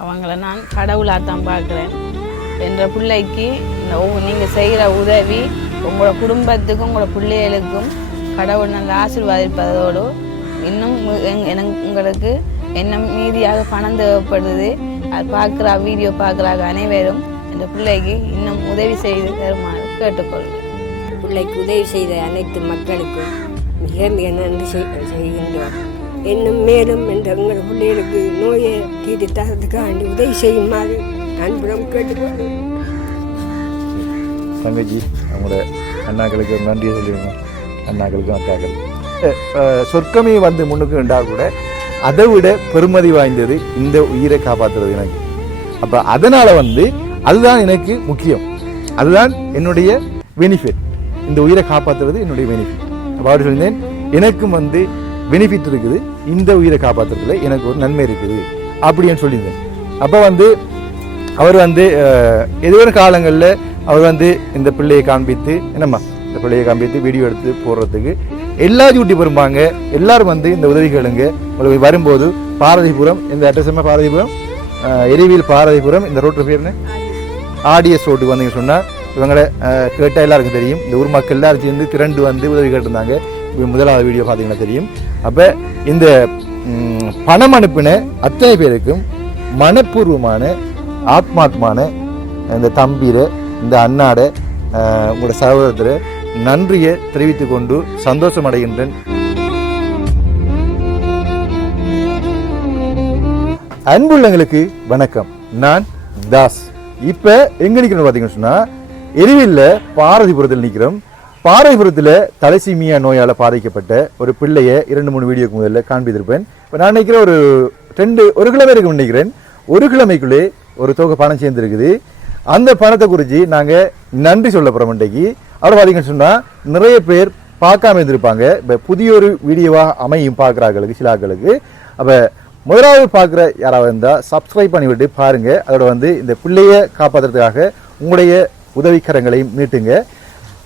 அவங்கள நான் கடவுளாக தான் பார்க்குறேன். என்ற பிள்ளைக்கு இந்த நீங்கள் செய்கிற உதவி உங்களோட குடும்பத்துக்கும் உங்களோட பிள்ளைகளுக்கும் கடவுள் நல்ல ஆசீர்வாதிப்பதோடு இன்னும் எங்- உங்களுக்கு என்ன மீதியாக பணம் தேவைப்படுது அது பார்க்குற வீடியோ பார்க்குறாங்க அனைவரும் இந்த பிள்ளைக்கு இன்னும் உதவி செய்து தருமாறு கேட்டுக்கொள்கிறேன். பிள்ளைக்கு உதவி செய்த அனைத்து மக்களுக்கும் மிக மிக நன்றி செய்- செய்கின்றோம். இன்னும் மேலும் இந்த எங்கள் பிள்ளைகளுக்கு நோயை தீர்த்து தரத்துக்காண்டி உதவி செய்யுமாறு அன்புடன் கேட்டுக்கொள்கிறேன். தங்கச்சி அவங்களோட அண்ணாக்களுக்கு ஒரு நன்றியை சொல்லிடுங்க அண்ணாக்களுக்கும் அஹ், சொர்க்கமே வந்து முன்னுக்கு இருந்தால் கூட அதை விட பெருமதி வாய்ந்தது இந்த உயிரை காப்பாற்றுறது எனக்கு. அப்போ அதனால் வந்து அதுதான் எனக்கு முக்கியம். அதுதான் என்னுடைய பெனிஃபிட் இந்த உயிரை காப்பாற்றுறது என்னுடைய பெனிஃபிட் அப்போ அவர் சொல்லியிருந்தேன் எனக்கும் வந்து பெனிஃபிட் இருக்குது இந்த உயிரை காப்பாற்றுறதுல எனக்கு ஒரு நன்மை இருக்குது. அப்படின்னு சொல்லியிருந்தேன். அப்போ வந்து அவர் வந்து அஹ், காலங்களில் அவர் வந்து இந்த பிள்ளையை காண்பித்து என்னம்மா இந்த பிள்ளையை காண்பித்து வீடியோ எடுத்து போடுறதுக்கு எல்லா டியூட்டி வரும்பாங்க. எல்லாரும் வந்து இந்த உதவிகளுங்க உங்களுக்கு வரும்போது பாரதிபுரம் இந்த அட்ரஸ் என்ன பாரதிபுரம்? எரிவியல் பாரதிபுரம் இந்த ரோட்டு பேர் ஆடியஸ் ஆடிஎஸ் ரோட்டுக்கு வந்தீங்க சொன்னால் இவங்களை கேட்டால் கேட்டா எல்லாருக்கும் தெரியும். இந்த ஊர் மக்கள் எல்லாரும் சேர்ந்து திரண்டு வந்து உதவி கேட்டிருந்தாங்க. முதலாவது வீடியோ பார்த்தீங்கன்னா தெரியும். அப்போ இந்த பணம் அனுப்பின அத்தனை பேருக்கும் மனப்பூர்வமான ஆத்மாத்மான இந்த தம்பிர இந்த அண்ணாட உங்களோட சகோதரத்தில் நன்றியை தெரிவித்து கொண்டு சந்தோஷம் அடைகின்றேன் அன்புள்ளங்களுக்கு வணக்கம். நான் தாஸ். இப்போ எங்கே நிற்கிறேன்னு பார்த்தீங்கன்னு சொன்னால் எரிவில்ல பாரதிபுரத்தில் நிற்கிறோம் பாறைபுரத்தில் தலசீமியா நோயால் பாதிக்கப்பட்ட ஒரு பிள்ளையை இரண்டு மூணு வீடியோக்கு முதல்ல காண்பித்திருப்பேன். இப்போ நான் நினைக்கிறேன் ஒரு ரெண்டு ஒரு கிழமை இருக்கு நினைக்கிறேன். ஒரு கிழமைக்குள்ளே ஒரு தொகை பணம் சேர்ந்துருக்குது. அந்த பணத்தை குறித்து நாங்கள் நன்றி சொல்ல போறோம் இன்றைக்கு. அவர் பார்த்தீங்கன்னு சொன்னால் நிறைய பேர் பார்க்காம இருந்திருப்பாங்க. இப்போ புதிய ஒரு வீடியோவாக அமையும் பார்க்குறாங்களுக்கு சில ஆக்களுக்கு அப்போ முதலாவது பார்க்குற யாராவது இருந்தால் சப்ஸ்கிரைப் பண்ணிவிட்டு பாருங்கள் அதோட வந்து இந்த பிள்ளையை காப்பாற்றுறதுக்காக உங்களுடைய உதவிக்கரங்களையும் நீட்டுங்க.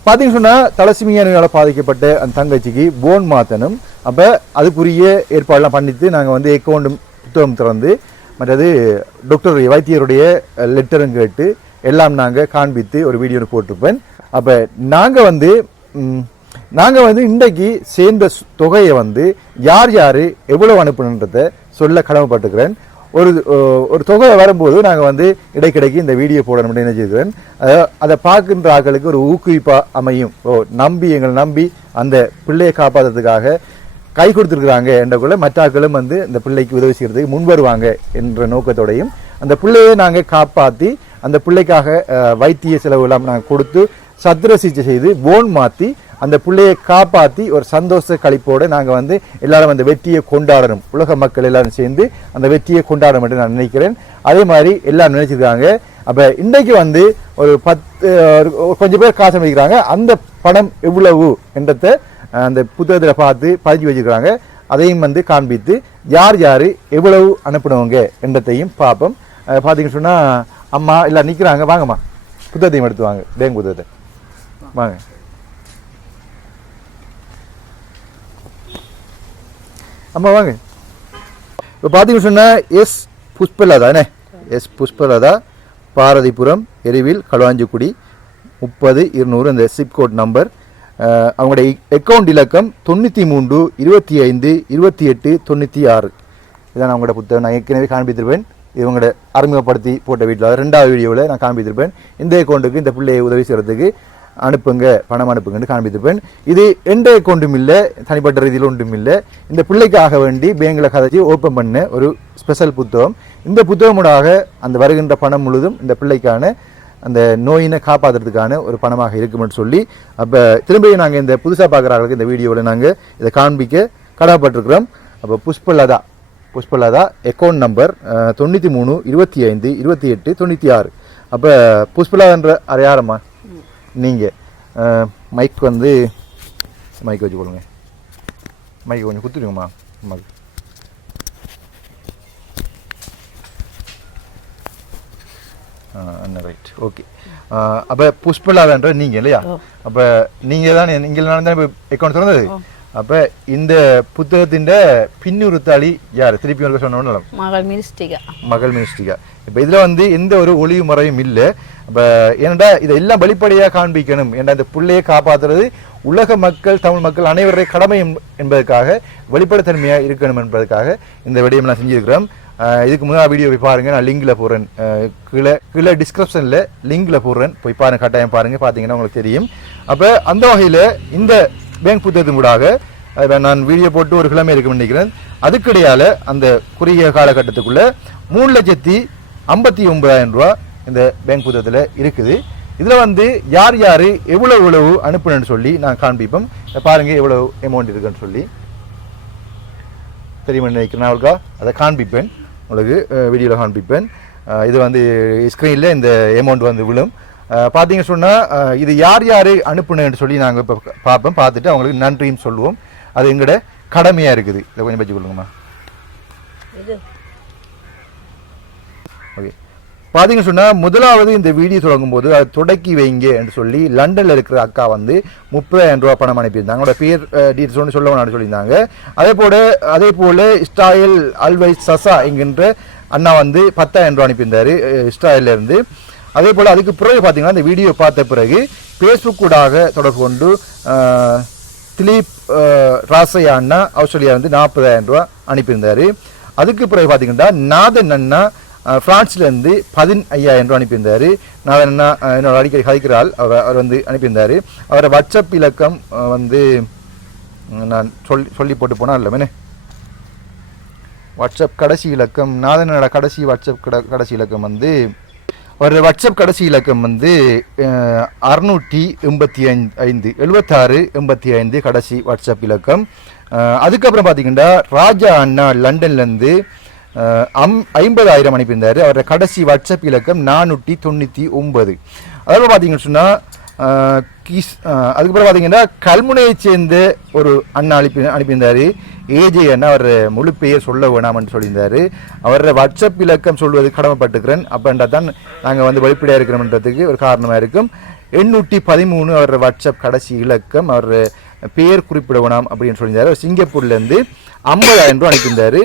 பார்த்தீங்கன்னு சொன்னால் தலசிமியா நோயால் பாதிக்கப்பட்ட அந்த தங்கச்சிக்கு போன் மாத்தனும் அப்போ அதுக்குரிய ஏற்பாடெல்லாம் பண்ணிட்டு நாங்கள் வந்து அக்கௌண்ட் புத்தகம் திறந்து மற்றது டாக்டருடைய வைத்தியருடைய லெட்டரும் கேட்டு எல்லாம் நாங்கள் காண்பித்து ஒரு வீடியோ போட்டிருப்பேன். அப்போ நாங்கள் வந்து நாங்கள் வந்து இன்றைக்கு சேர்ந்த தொகையை வந்து யார் யார் எவ்வளோ அனுப்பணுன்றதை சொல்ல கடமைப்பட்டுக்கிறேன் ஒரு ஒரு தொகை வரும்போது நாங்கள் வந்து இடைக்கிடைக்கு இந்த வீடியோ போடணும்னு என்ன அதை அதை பார்க்கின்ற ஆட்களுக்கு ஒரு ஊக்குவிப்பாக அமையும். ஓ நம்பி எங்களை நம்பி அந்த பிள்ளையை காப்பாற்றுறதுக்காக கை கொடுத்துருக்குறாங்க என்றக்குள்ள மற்ற ஆட்களும் வந்து இந்த பிள்ளைக்கு உதவி செய்கிறதுக்கு முன் வருவாங்க என்ற நோக்கத்தோடையும் அந்த பிள்ளையை நாங்கள் காப்பாற்றி அந்த பிள்ளைக்காக வைத்திய செலவு இல்லாமல் நாங்கள் கொடுத்து சத்திர சிகிச்சை செய்து போன் மாற்றி அந்த பிள்ளையை காப்பாற்றி ஒரு சந்தோஷ கழிப்போடு நாங்கள் வந்து எல்லாரும் அந்த வெற்றியை கொண்டாடணும். உலக மக்கள் எல்லாரும் சேர்ந்து அந்த வெற்றியை கொண்டாடணும் என்று நான் நினைக்கிறேன். அதே மாதிரி எல்லாரும் நினைச்சிருக்காங்க. அப்போ இன்றைக்கு வந்து ஒரு பத்து கொஞ்சம் பேர் காசு அமைக்கிறாங்க அந்த பணம் எவ்வளவு என்றத அந்த புத்தகத்தில் பார்த்து பதிஞ்சு வச்சிருக்காங்க. அதையும் வந்து காண்பித்து யார் யார் எவ்வளவு அனுப்பினவங்க என்றதையும் பார்ப்போம். பார்த்தீங்கன்னு சொன்னால் அம்மா எல்லாம் நிற்கிறாங்க வாங்கம்மா. புத்தகத்தையும் எடுத்து வாங்க. பேங்க் புத்தகத்தை. வாங்க. அம்மா வாங்க. இப்போ பார்த்தீங்கன்னு சொன்னால் எஸ் புஷ்பலதா என்ன? எஸ் புஷ்பலதா பாரதிபுரம் எரிவில் களுவாஞ்சிக்குடி முப்பது இருநூறு இந்த சிப்கோட் நம்பர் அவங்களுடைய அக்கௌண்ட் இலக்கம் தொண்ணூற்றி மூன்று இருபத்தி ஐந்து இருபத்தி எட்டு தொண்ணூற்றி ஆறு. இதான் அவங்களோட புத்தகம். நான் ஏற்கனவே காண்பித்திருப்பேன். இவங்களோட அறிமுகப்படுத்தி போட்ட வீட்டில். ரெண்டாவது வீடியோவில் நான் காண்பித்திருப்பேன். இந்த அக்கௌண்ட்டுக்கு இந்த பிள்ளையை உதவி செய்கிறதுக்கு அனுப்புங்க பணம் அனுப்புங்கன்னு காண்பித்திருப்பேன். இது எந்த அக்கௌண்ட்டும் இல்லை தனிப்பட்ட ரீதியில் ஒன்றும் இல்லை. இந்த பிள்ளைக்காக வேண்டி பேங்கில் கதைச்சி ஓப்பன் பண்ண ஒரு ஸ்பெஷல் புத்தகம். இந்த புத்தகமுடாக அந்த வருகின்ற பணம் முழுதும் இந்த பிள்ளைக்கான அந்த நோயினை காப்பாற்றுறதுக்கான ஒரு பணமாக இருக்கும்னு சொல்லி அப்போ திரும்பியும் நாங்கள் இந்த புதுசாக பார்க்குறாங்களுக்கு இந்த வீடியோவில் நாங்கள் இதை காண்பிக்க கடமைப்பட்டிருக்கிறோம். அப்போ புஷ்பலதா புஷ்பலதா அக்கௌண்ட் நம்பர் தொண்ணூற்றி மூணு இருபத்தி ஐந்து இருபத்தி எட்டு தொண்ணூற்றி ஆறு. அப்போ புஷ்பலதான்ற அறையாரம்மா நீங்கள் மைக் வந்து மைக் வச்சு கொடுங்க மைக் கொஞ்சம் குத்துருங்கம்மா அம்மாக்கு அண்ணா ரைட் ஓகே அப்போ புஷ்பலாதன்ற நீங்கள் இல்லையா? அப்போ நீங்கள் தான் நீங்கள் தான் இப்போ அக்கௌண்ட் திறந்தது? அப்ப இந்த புத்தகத்தின் பின்னுறுத்தாளி யார்? திருப்பி உங்களுக்கு சொன்னோம் மகள் மினிஸ்டிகா. மகள் மினிஸ்டிகா. இப்போ இதில் வந்து எந்த ஒரு ஒளிவு முறையும் இல்லை. இப்போ ஏனண்டா இதை எல்லாம் வெளிப்படையாக காண்பிக்கணும். ஏன்னா இந்த பிள்ளையை காப்பாற்றுறது உலக மக்கள் தமிழ் மக்கள் அனைவருடைய கடமை என்பதற்காக வெளிப்படைத்தன்மையாக இருக்கணும் என்பதற்காக இந்த விடயம் நான் செஞ்சுருக்கிறோம். இதுக்கு முன்னாடி வீடியோ போய் பாருங்கள் நான் லிங்கில் போடுறேன். கீழே கீழே டிஸ்கிரிப்ஷனில் லிங்கில் போடுறேன். போய் பாருங்கள் கட்டாயம் பாருங்கள் பார்த்தீங்கன்னா உங்களுக்கு தெரியும். அப்போ அந்த வகையில் இந்த பேங்க் புத்தகத்தின் ஊடாக அதை நான் வீடியோ போட்டு ஒரு கிழமை இருக்க நினைக்கிறேன். அதுக்கிடையால அந்த குறுகிய காலகட்டத்துக்குள்ளே மூணு லட்சத்தி ஐம்பத்தி ஒன்பதாயிரம் ரூபா இந்த பேங்க் புத்தகத்தில் இருக்குது. இதில் வந்து யார் யார் எவ்வளோ எவ்வளவு அனுப்புனேன்னு சொல்லி நான் காண்பிப்போம். பாருங்கள் எவ்வளோ எவ்வளவு அமௌண்ட் இருக்குன்னு சொல்லி. தெரியுமா நினைக்கிறேன்? அவளுக்கா அதை காண்பிப்பேன். உங்களுக்கு வீடியோவில் காண்பிப்பேன். இது வந்து ஸ்க்ரீனில் இந்த அமௌண்ட் வந்து விழும். பார்த்தீங்க சொன்னால் இது யார் யார் அனுப்புனேன்னு சொல்லி நாங்கள் இப்போ பார்ப்போம். பார்த்துட்டு அவங்களுக்கு நன்றியும் சொல்லுவோம். அது எங்களோட கடமையாக இருக்குது. இதை கொஞ்சம் பற்றி கொள்ளுங்கம்மா ஓகே பார்த்தீங்க சொன்னால் முதலாவது இந்த வீடியோ தொடங்கும் போது அதை தொடக்கி வைங்க என்று சொல்லி லண்டனில் இருக்கிற அக்கா வந்து முப்பதாயிரம் ரூபா பணம் அனுப்பியிருந்தாங்க. அவங்களோட பேர் டீட்டெயில்ஸ் ஒன்று சொல்ல வேணாம்னு சொல்லியிருந்தாங்க. அதே போல அதே போல் இஸ்ராயல் அல்வை சசா என்கின்ற அண்ணா வந்து பத்தாயிரம் ரூபா அனுப்பியிருந்தாரு அஹ், அதே போல் அதுக்கு பிறகு பார்த்தீங்கன்னா இந்த வீடியோ பார்த்த பிறகு ஃபேஸ்புக்கூடாக தொடர்பு கொண்டு திலீப் ராசையா அண்ணா ஆஸ்திரேலியா வந்து நாற்பதாயிரம் ரூபா அனுப்பியிருந்தாரு. அதுக்கு பிறகு பார்த்தீங்கன்னா நாதன் அண்ணா அஹ், பதின் ஐயாயிரம் ரூபா அனுப்பியிருந்தாரு. நான் என்ன என்னோட அடிக்கடி கதைக்கிறாள். அவர் அவர் வந்து அனுப்பியிருந்தாரு. அவரை வாட்ஸ்அப் இலக்கம் வந்து நான் சொல்லி சொல்லி போட்டு போனால் இல்லை வாட்ஸ்அப் கடைசி இலக்கம் நாதனோட கடைசி வாட்ஸ்அப் கட கடைசி இலக்கம் வந்து ஒரு வாட்ஸ்அப் கடைசி இலக்கம் வந்து அறுநூற்றி எண்பத்தி ஐந்து ஐந்து எழுபத்தாறு எண்பத்தி ஐந்து கடைசி வாட்ஸ்அப் இலக்கம். அதுக்கப்புறம் பார்த்தீங்கன்னா ராஜா அண்ணா லண்டன்லேருந்து அம் ஐம்பதாயிரம் அனுப்பியிருந்தார். அவரோட கடைசி வாட்ஸ்அப் இலக்கம் நானூற்றி தொண்ணூற்றி ஒன்பது அதாவது பார்த்தீங்கன்னு சொன்னால் கிஸ் அதுக்கப்புறம் பார்த்தீங்கன்னா கல்முனையைச் சேர்ந்த ஒரு அண்ணா அனுப்பி அனுப்பியிருந்தார். ஏஜே அண்ணா அவர் முழு பெயர் சொல்ல வேணாம்னு சொல்லியிருந்தார். அவரோட வாட்ஸ்அப் இலக்கம் சொல்வது கடமைப்பட்டுக்கிறேன். அப்படின்றா தான் நாங்கள் வந்து வெளிப்படையாக இருக்கிறோம்ன்றதுக்கு ஒரு காரணமாக இருக்கும். எண்ணூற்றி பதிமூணு அவரோட வாட்ஸ்அப் கடைசி இலக்கம் அவர் பெயர் குறிப்பிட வேணாம் அப்படின்னு சொல்லியிருந்தாரு. அவர் சிங்கப்பூர்லேருந்து ஐம்பதாயிரம் ரூபா அனுப்பியிருந்தார்.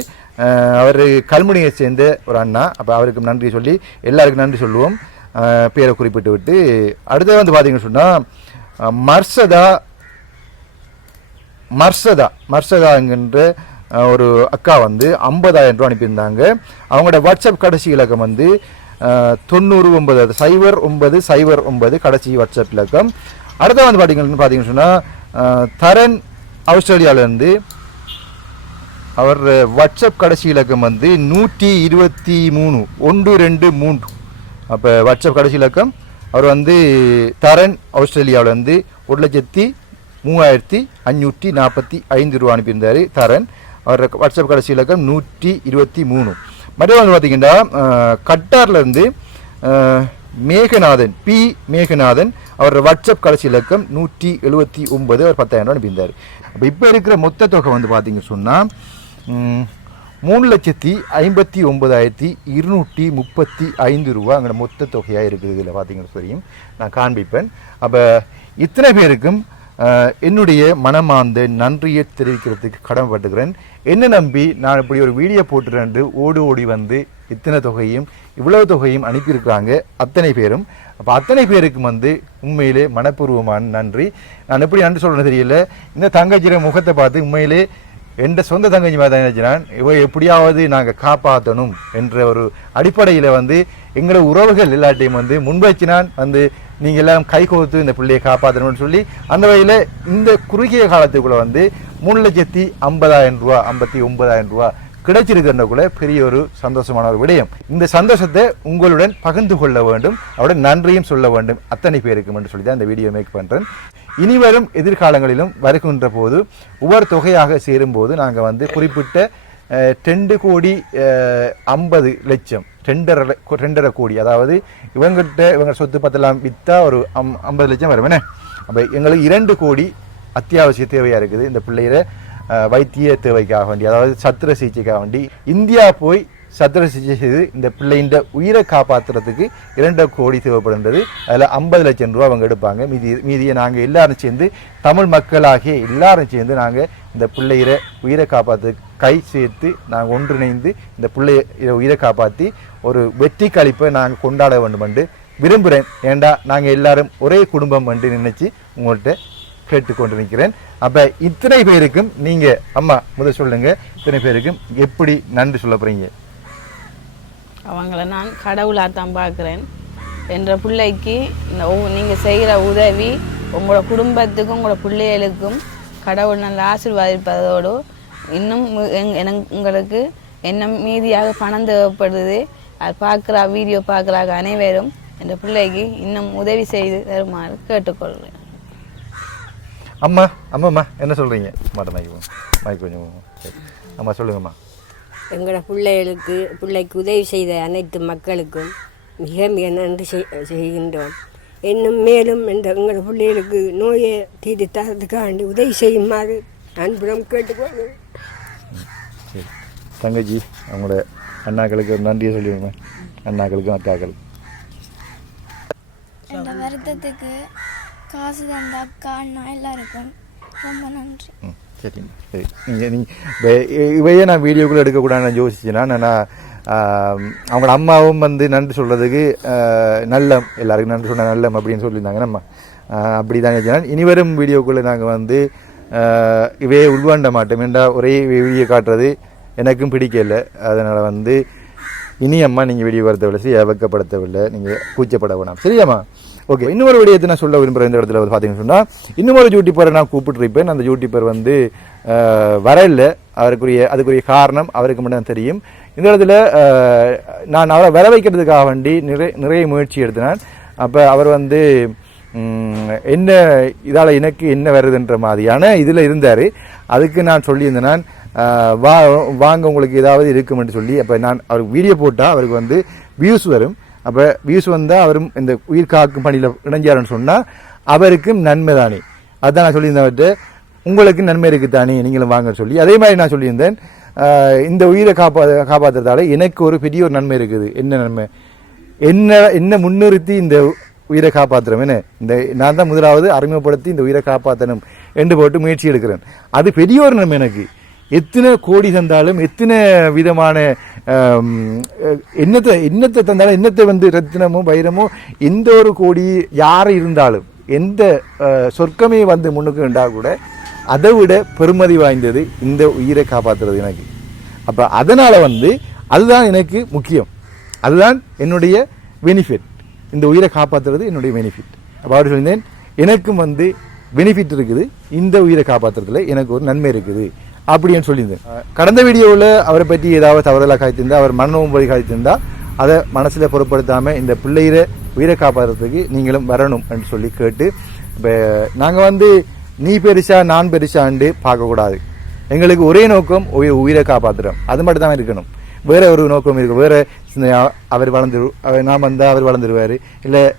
அவர் கல்முனையை சேர்ந்த ஒரு அண்ணா. அப்போ அவருக்கு நன்றி சொல்லி எல்லாருக்கும் நன்றி சொல்லுவோம். பேரை குறிப்பிட்டு விட்டு. அடுத்தது வந்து பார்த்தீங்கன்னு சொன்னால் மர்சதா மர்சதா மர்சதா என்கின்ற ஒரு அக்கா வந்து ஐம்பதாயிரம் ரூபா அனுப்பியிருந்தாங்க. அவங்களோட வாட்ஸ்அப் கடைசி இலக்கம் வந்து தொண்ணூறு ஒன்பது அது சைபர் ஒன்பது சைபர் ஒன்பது கடைசி வாட்ஸ்அப் இலக்கம். அடுத்த வந்து பார்த்தீங்கன்னு பார்த்தீங்கன்னு சொன்னால் தரன் ஆஸ்திரேலியாவிலேருந்து அவர் வாட்ஸ்அப் கடைசி இலக்கம் வந்து நூற்றி இருபத்தி மூணு ஒன்று ரெண்டு மூன்று. அப்போ வாட்ஸ்அப் கடைசி இலக்கம் அவர் வந்து தரன் ஆஸ்திரேலியாவில் வந்து ஒரு லட்சத்தி மூவாயிரத்தி அஞ்சூற்றி நாற்பத்தி ஐந்து ரூபா அனுப்பியிருந்தார் தரன். அவர் வாட்ஸ்அப் கடைசி இலக்கம் நூற்றி இருபத்தி மூணு. மறுபடியும் வந்து பார்த்தீங்கன்னா கட்டார்லேருந்து மேகநாதன் பி. மேகநாதன் அவர் வாட்ஸ்அப் கடைசி இலக்கம் நூற்றி எழுபத்தி ஒன்பது அவர் பத்தாயிரம் ரூபா அனுப்பியிருந்தார். அப்போ இப்போ இருக்கிற மொத்த தொகை வந்து பார்த்தீங்க சொன்னால் மூணு லட்சத்தி ஐம்பத்தி ஒன்பதாயிரத்தி இருநூற்றி முப்பத்தி ஐந்து ரூபா அங்கே மொத்த தொகையாக இருக்குது இதில் பார்த்தீங்கன்னு தெரியும் நான் காண்பிப்பேன். அப்போ இத்தனை பேருக்கும் என்னுடைய மனமார்ந்த நன்றியை தெரிவிக்கிறதுக்கு கடமைப்பட்டுக்கிறேன். என்ன நம்பி நான் இப்படி ஒரு வீடியோ போட்டுறேன் ஓடி ஓடி வந்து இத்தனை தொகையும் இவ்வளவு தொகையும் அனுப்பியிருக்கிறாங்க அத்தனை பேரும். அப்போ அத்தனை பேருக்கும் வந்து உண்மையிலே மனப்பூர்வமான நன்றி. நான் எப்படி நன்றி சொல்கிறேன்னு தெரியல. இந்த தங்கச்சியோட முகத்தை பார்த்து உண்மையிலே எந்த சொந்த தங்கச்சி மாதிரி தான் நினைச்சினான் இவ எப்படியாவது நாங்கள் காப்பாற்றணும் என்ற ஒரு அடிப்படையில் வந்து எங்களோட உறவுகள் எல்லாத்தையும் வந்து முன்வைச்சினான். வந்து நீங்கள் எல்லாம் கை கோர்த்து இந்த பிள்ளையை காப்பாற்றணும்னு சொல்லி அந்த வகையில் இந்த குறுகிய காலத்துக்குள்ளே வந்து மூணு லட்சத்தி ஐம்பதாயிரம் ரூபா ஐம்பத்தி ஒன்பதாயிரம் ரூபா கிடைச்சிருக்கிறதுக்குள்ள பெரிய ஒரு சந்தோஷமான ஒரு விடயம். இந்த சந்தோஷத்தை உங்களுடன் பகிர்ந்து கொள்ள வேண்டும். அவருடன் நன்றியும் சொல்ல வேண்டும். அத்தனை பேருக்கும் என்று சொல்லி தான் இந்த வீடியோ மேக் பண்ணுறேன் இனிவரும் எதிர்காலங்களிலும் வருகின்ற போது ஒவ்வொரு தொகையாக சேரும்போது நாங்கள் வந்து குறிப்பிட்ட ரெண்டு கோடி ஐம்பது லட்சம் ரெண்டரை ரெண்டரை கோடி அதாவது இவங்ககிட்ட இவங்க சொத்து பத்தெல்லாம் விற்றா ஒரு அம் ஐம்பது லட்சம் வரும் என்ன? அப்போ எங்களுக்கு இரண்டு கோடி அத்தியாவசிய தேவையாக இருக்குது. இந்த பிள்ளைகளை வைத்திய தேவைக்காக வேண்டி அதாவது சத்திர சிகிச்சைக்காக வேண்டி இந்தியா போய் சத்திர சிகிச்சை செய்து இந்த பிள்ளையின் உயிரை காப்பாற்றுறதுக்கு இரண்டு கோடி தேவைப்படுகின்றது. அதில் ஐம்பது லட்சம் ரூபா அவங்க எடுப்பாங்க. மீதி மீதியை நாங்கள் எல்லாரும் சேர்ந்து தமிழ் மக்களாகிய எல்லாரும் சேர்ந்து நாங்கள் இந்த பிள்ளையரை உயிரை காப்பாற்று கை சேர்த்து நாங்கள் ஒன்றிணைந்து இந்த பிள்ளைய உயிரை காப்பாற்றி ஒரு வெற்றி கழிப்பை நாங்கள் கொண்டாட வேண்டும் என்று விரும்புகிறேன். ஏண்டா நாங்கள் எல்லாரும் ஒரே குடும்பம் என்று நினச்சி உங்கள்கிட்ட கேட்டுக்கொண்டு நிற்கிறேன் அப்போ இத்தனை பேருக்கும் நீங்கள் அம்மா முதல் சொல்லுங்க. இத்தனை பேருக்கும் எப்படி நன்றி சொல்ல போகிறீங்க அவங்கள நான் கடவுளாக தான் பார்க்குறேன். என்ற பிள்ளைக்கு நீங்கள் செய்கிற உதவி உங்களோட குடும்பத்துக்கும் உங்களோட பிள்ளைகளுக்கும் கடவுள் நல்ல ஆசீர்வாதிப்பதோடு இன்னும் எங்- உங்களுக்கு என்ன மீதியாக பணம் தேவைப்படுது அது பார்க்குறா வீடியோ பார்க்குறாங்க அனைவரும் என்ற பிள்ளைக்கு இன்னும் உதவி செய்து தருமாறு கேட்டுக்கொள்கிறேன். அம்மா அம்மாம்மா என்ன சொல்றீங்க? மாட்ட மைக்கு மைக் கொஞ்சம் சரி. அம்மா சொல்லுங்கம்மா. எங்களோட பிள்ளைகளுக்கு பிள்ளைக்கு உதவி செய்த அனைத்து மக்களுக்கும் மிக மிக நன்றி செய்- செய்கின்றோம். இன்னும் மேலும் இந்த எங்களோட பிள்ளைகளுக்கு நோயை தீர்த்து தரதுக்காண்டி உதவி செய்யுமாறு அன்புடன் கேட்டுக்கொள்கிறேன். தங்கச்சி அவங்களோட அண்ணாக்களுக்கு ஒரு நன்றியை சொல்லிடுங்க. அண்ணாக்களுக்கும் அக்காக்களுக்கும். இந்த வருத்தத்துக்கு காசு தந்த அக்கா அண்ணா எல்லாருக்கும் ரொம்ப நன்றி. ம், சரி சரி. நீங்கள் நீங்கள் இவையே நான் வீடியோக்குள்ளே எடுக்கக்கூடாதுன்னு யோசிச்சேன்னா நான் அவங்க அவங்களோட அம்மாவும் வந்து நன்றி சொல்கிறதுக்கு நல்லம் எல்லாருக்கும் நன்றி சொன்ன நல்லம் அப்படின்னு சொல்லியிருந்தாங்க. நம்ம அப்படி தான் இனி வரும் வீடியோக்குள்ளே நாங்கள் வந்து இவையே உள்வாண்ட மாட்டோம். ஏண்டா ஒரே வீடியோ காட்டுறது எனக்கும் பிடிக்கல. அதனால் வந்து இனி அம்மா நீங்கள் வீடியோ வரத்தவில்லை. சரி வெக்கப்படுத்தவில்லை நீங்கள் கூச்சப்பட வேணாம். சரியாம்மா? ஓகே இன்னொரு விடயத்தை நான் சொல்ல விரும்புகிறேன் இந்த இடத்துல வந்து பார்த்தீங்கன்னு சொன்னால் இன்னொரு ஜூட்டிப்பரை நான் கூப்பிட்டுருப்பேன். அந்த ஜூட்டிப்பர் வந்து வரலை அவருக்குரிய அதுக்குரிய காரணம் அவருக்கு மட்டும் தெரியும். இந்த இடத்துல நான் அவரை வர வைக்கிறதுக்காக வேண்டி நிறைய நிறைய முயற்சி எடுத்தினான் அப்போ அவர் வந்து என்ன இதால் எனக்கு என்ன வருதுன்ற மாதிரியான இதில் இருந்தார். அதுக்கு நான் சொல்லியிருந்தேன் நான் வா வாங்க உங்களுக்கு ஏதாவது இருக்குமென்று சொல்லி அப்போ நான் அவருக்கு வீடியோ போட்டால் அவருக்கு வந்து வியூஸ் வரும். அப்போ வியூஸ் வந்தால் அவரும் இந்த உயிர் காக்கும் பணியில் இணைஞ்சாருன்னு சொன்னால் அவருக்கும் நன்மை தானே. அதுதான் நான் சொல்லியிருந்தேன் உங்களுக்கு நன்மை இருக்குது தானே நீங்களும் வாங்க சொல்லி. அதே மாதிரி நான் சொல்லியிருந்தேன் இந்த உயிரை காப்பா காப்பாற்றுறதால எனக்கு ஒரு பெரிய ஒரு நன்மை இருக்குது. என்ன நன்மை? என்ன என்ன முன்னிறுத்தி இந்த உயிரை காப்பாற்றுறோம் என்ன? இந்த நான் தான் முதலாவது அறிமுகப்படுத்தி இந்த உயிரை காப்பாற்றணும் என்று போட்டு முயற்சி எடுக்கிறேன். அது பெரிய ஒரு நன்மை எனக்கு. எத்தனை கோடி தந்தாலும் எத்தனை விதமான என்னத்தை என்னத்தை தந்தாலும் என்னத்தை வந்து ரத்தினமோ வைரமோ எந்த ஒரு கோடி யார் இருந்தாலும் எந்த சொர்க்கமே வந்து முன்னுக்கு இருந்தால் கூட அதை விட பெருமதி வாய்ந்தது இந்த உயிரை காப்பாற்றுறது எனக்கு. அப்போ அதனால் வந்து அதுதான் எனக்கு முக்கியம். அதுதான் என்னுடைய பெனிஃபிட் இந்த உயிரை காப்பாற்றுறது என்னுடைய பெனிஃபிட் அப்போ அவர் சொல்லியிருந்தேன் எனக்கும் வந்து பெனிஃபிட் இருக்குது. இந்த உயிரை காப்பாற்றுறதுல எனக்கு ஒரு நன்மை இருக்குது. அப்படின்னு சொல்லியிருந்தேன். கடந்த வீடியோவில் அவரை பற்றி ஏதாவது தவறுதலாக காய்த்திருந்தா அவர் மனநோம் வழி காய்த்திருந்தா அதை மனசில் பொருட்படுத்தாமல் இந்த பிள்ளையரை உயிரை காப்பாற்றுறதுக்கு நீங்களும் வரணும் என்று சொல்லி கேட்டு இப்போ நாங்கள் வந்து நீ பெருசா நான் பெருசாண்டு பார்க்கக்கூடாது. எங்களுக்கு ஒரே நோக்கம் உயிர் உயிரை காப்பாற்றுறோம் அது மட்டும் தான் இருக்கணும். வேற ஒரு நோக்கம் இருக்கு. வேற சின்ன- அவர் வளர்ந்துரு அவர் நான் வந்தால் அவர் வளர்ந்துருவார். இல்லை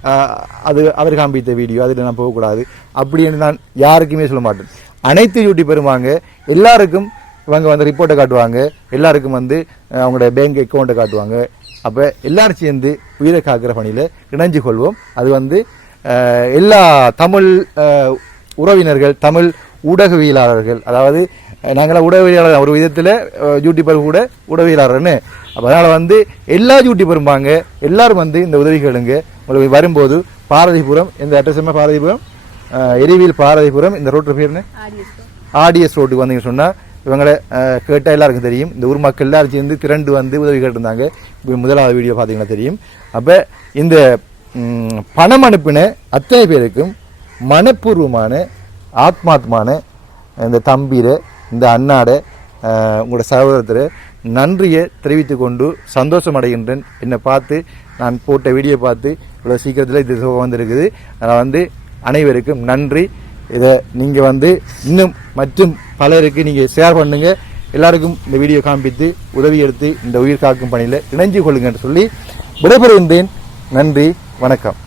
அது அவர் காண்பித்த வீடியோ அதில் நான் போகக்கூடாது. அப்படின்னு நான் யாருக்குமே சொல்ல மாட்டேன். அனைத்து யூடியூபரும் வாங்க எல்லாருக்கும் இவங்க வந்து ரிப்போர்ட்டை காட்டுவாங்க. எல்லாருக்கும் வந்து அவங்களோட பேங்க் அக்கௌண்ட்டை காட்டுவாங்க. அப்போ எல்லாரும் சேர்ந்து உயிரை காக்கிற பணியில் இணைஞ்சு கொள்வோம். அது வந்து எல்லா தமிழ் உறவினர்கள் தமிழ் ஊடகவியலாளர்கள் அதாவது நாங்களாம் ஊடகவியலாளர் ஒரு விதத்தில் யூடியூபர் கூட ஊடகவியலாளர்னு. அப்போ அதனால் வந்து எல்லா ஜூட்டி பெரும்பாங்க எல்லாரும் வந்து இந்த உதவி கேளுங்க. உங்களுக்கு வரும்போது பாரதிபுரம் இந்த அட்ரஸ் பாரதிபுரம்? எரிவில் பாரதிபுரம் இந்த ரோட்டு பேர் ஆடிஎஸ் ரோட்டுக்கு வந்தீங்கன்னு சொன்னால் இவங்களை அஹ், கேட்டா எல்லாருக்கும் தெரியும். இந்த ஊர் மக்கள் எல்லாரும் சேர்ந்து திரண்டு வந்து உதவி கேட்டிருந்தாங்க. இப்போ முதலாவது வீடியோ பார்த்தீங்கன்னா தெரியும். அப்போ இந்த பணம் அனுப்பின அத்தனை பேருக்கும் மனப்பூர்வமான ஆத்மாத்மான இந்த தம்பிர இந்த அண்ணாட உங்களோட சகோதரத்தில் நன்றியை தெரிவித்துக் கொண்டு சந்தோஷம் அடைகின்றேன். என்னை பார்த்து நான் போட்ட வீடியோ பார்த்து இவ்வளோ சீக்கிரத்தில் இது சுகம் வந்திருக்குது. அதனால் வந்து அனைவருக்கும் நன்றி. இதை நீங்கள் வந்து இன்னும் மற்றும் பலருக்கு நீங்கள் ஷேர் பண்ணுங்கள் எல்லாருக்கும் இந்த வீடியோ காண்பித்து உதவி எடுத்து இந்த உயிர் காக்கும் பணியில் இணைஞ்சு கொள்ளுங்கன்னு சொல்லி விடைபெறுகின்றேன். நன்றி வணக்கம்.